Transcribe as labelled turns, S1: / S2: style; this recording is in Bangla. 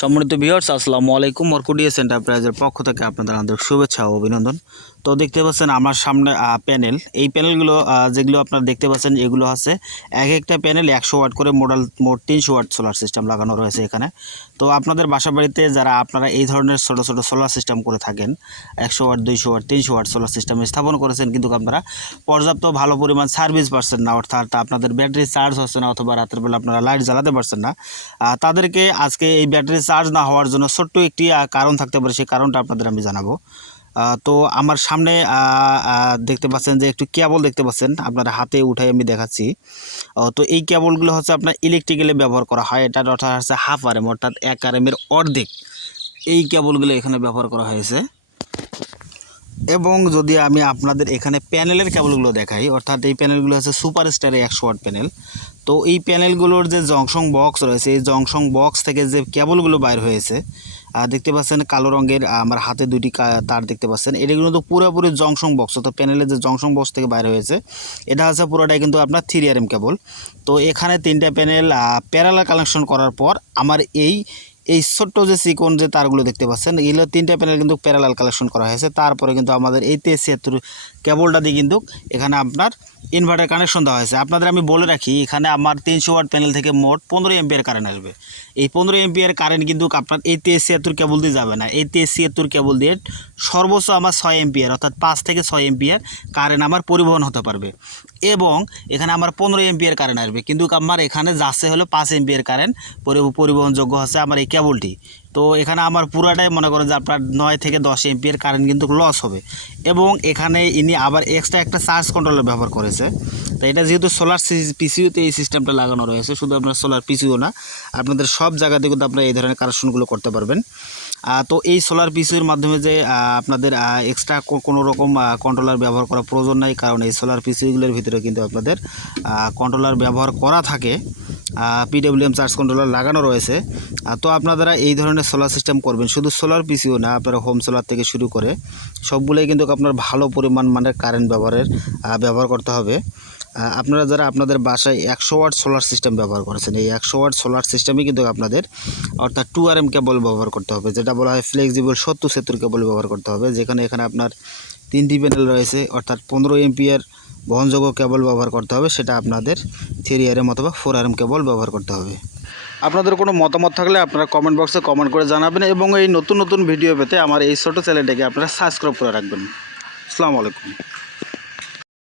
S1: সম্মানিত ভিওর্স আসসালামু আলাইকুম। মর্কুডিয়াস এন্টারপ্রাইজের পক্ষ থেকে আপনাদের আন্তরিক শুভেচ্ছা ও অভিনন্দন। তো দেখতে পাচ্ছেন আমার সামনে প্যানেল। এই প্যানেলগুলো যেগুলো আপনারা দেখতে পাচ্ছেন, এগুলো আছে এক একটা প্যানেল একশো ওয়াট করে মোডাল, মোট তিনশো ওয়াট সোলার সিস্টেম লাগানো রয়েছে এখানে। তো আপনাদের বাসা বাড়িতে যারা আপনারা এই ধরনের ছোটো ছোটো সোলার সিস্টেম করে থাকেন, একশো ওয়াট, দুইশো ওয়াট, তিনশো ওয়াট সোলার সিস্টেম স্থাপন করেছেন, কিন্তু আপনারা পর্যাপ্ত ভালো পরিমাণ সার্ভিস পাচ্ছেন না, অর্থাৎ আপনাদের ব্যাটারি চার্জ হচ্ছে না অথবা রাতের বেলা আপনারা লাইট জ্বালাতে পারছেন না তাদেরকে আজকে এই ব্যাটারি চার্জ না হওয়ার জন্য ছোট্ট একটি কারণ থাকতে পারে, সেই কারণটা আপনাদের আমি জানাব। তো আমার সামনে দেখতে পাচ্ছেন যে একটু কেবল দেখতে পাচ্ছেন, আপনার হাতে উঠাই আমি দেখাচ্ছি। তো এই কেবলগুলো হচ্ছে আপনার ইলেকট্রিক্যালে ব্যবহার করা হয় এটা অর্থাৎ হচ্ছে হাফ আর এম অর্থাৎ এক আর এমের অর্ধেক এই কেবলগুলো এখানে ব্যবহার করা হয়েছে। এবং যদি আমি আপনাদের এখানে প্যানেলের কেবলগুলো দেখাই, অর্থাৎ এই প্যানেলগুলো হচ্ছে সুপার স্টারে একশো ওয়াট প্যানেল। তো এই প্যানেলগুলোর যে জংশন বক্স রয়েছে, এই জংশন বক্স থেকে যে কেবলগুলো বাইর হয়েছে দেখতে পাচ্ছেন কালো রঙের আমার হাতে দুটি তার দেখতে পাচ্ছেন। এটাগুলো তো পুরোপুরি জংশন বক্স তো প্যানেলের যে জংশন বক্স থেকে বাইর হয়েছে, এটা হচ্ছে পুরোটাই কিন্তু আপনার থ্রি আর এম কেবল। তো এখানে তিনটা প্যানেল প্যারালাল কানেকশন করার পর আমার এই এই ছোট্ট যে সিকোন যে তারগুলো দেখতে পাচ্ছেন, এগুলো তিনটা প্যানেল কিন্তু প্যারালাল কালেকশন করা হয়েছে। তারপরে কিন্তু আমাদের এই তেইশ ছিয়াত্তর কেবলটা দিয়ে কিন্তু এখানে আপনার ইনভার্টার কানেকশন দেওয়া হয়েছে। আপনাদের আমি বলে রাখি, এখানে আমার তিনশো ওয়াট প্যানেল থেকে মোট পনেরো এমপিয়ার কারেন্ট আসবে। এই পনেরো এমপিয়ার কারেন্ট কিন্তু আপনার এই তেইশ ছিয়াত্তর কেবল দিয়ে যাবে না। এই ছিয়াত্তর কেবল দিয়ে সর্বোচ্চ আমার ছয় এমপিয়ার অর্থাৎ পাঁচ থেকে ছয় এমপিয়ার কারেন্ট আমার পরিবহন হতে পারবে। এবং এখানে আমার পনেরো এমপিয়ার কারেন্ট আসবে। কিন্তু আমার এখানে যাচ্ছে হলো পাঁচ এমপিয়ার কারেন্ট পরিবহনযোগ্য হচ্ছে আমার এই কেবলটি তো এখানে আমার পুরাটাই মনে করেন যে আপনার নয় থেকে দশ এমপিয়ার কারেন্ট কিন্তু লস হবে। এবং এখানে ইনি আবার এক্সট্রা একটা চার্জ কন্ট্রোলার ব্যবহার করেছে। তো এটা যেহেতু সোলার পিসিউতে এই সিস্টেমটা লাগানো রয়েছে, শুধু আপনার সোলার পিসিও না, আপনাদের সব জায়গাতে কিন্তু আপনারা এই ধরনের কানেকশনগুলো করতে পারবেন। তো এই সোলার পিসির মাধ্যমে যে আপনাদের এক্সট্রা কোনো রকম কন্ট্রোলার ব্যবহার করা প্রয়োজন নাই, কারণ এই সোলার পিসিউগুলোর ভিতরে কিন্তু আপনাদের কন্ট্রোলার ব্যবহার করা থাকে। পিডব্লিউএম চার্জ কন্ট্রোলার লাগানো রয়েছে। তো আপনারা এই ধরনের সোলার সিস্টেম করবেন, শুধু সোলার পিসিও না, আপনারা হোম সোলার থেকে শুরু করে সবগুলোই কিন্তু আপনার ভালো পরিমাণ মানের কারেন্ট ব্যবহারের ব্যবহার করতে হবে। আপনারা যারা আপনাদের বাসায় একশো ওয়াট সোলার সিস্টেম ব্যবহার করেছেন, এই একশো ওয়াট সোলার সিস্টেমই কিন্তু আপনাদের অর্থাৎ টু আর এম কেবল ব্যবহার করতে হবে, যেটা বলা হয় ফ্লেক্সিবল সত্তর সেতুর কেবল ব্যবহার করতে হবে, যেখানে এখানে আপনার তিনটি প্যানেল রয়েছে, অর্থাৎ পনেরো এমপিয়ার বহনযোগ্য কেবল ব্যবহার করতে হবে, সেটা আপনাদের থ্রি আর এম অথবা ফোর আর এম কেবল ব্যবহার করতে হবে। আপনাদের কোনো মতামত থাকলে আপনারা কমেন্ট বক্সে কমেন্ট করে জানাবেন এবং এই নতুন নতুন ভিডিও পেতে আমার এই ছোটো চ্যানেলটাকে আপনারা সাবস্ক্রাইব করে রাখবেন। আসসালামু আলাইকুম।